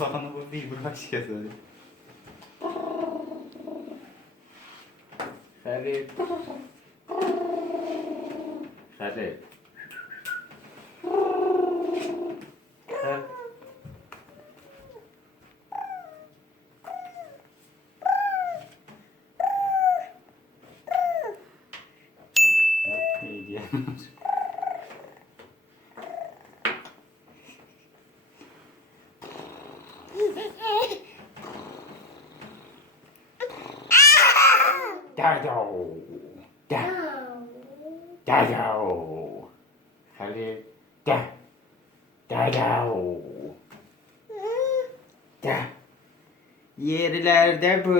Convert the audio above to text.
Bana bu değil, başka söyle. Halil. Halil. Ha? İyi diye. Dado. Dado. Halil. Dado. Yerlerde bu.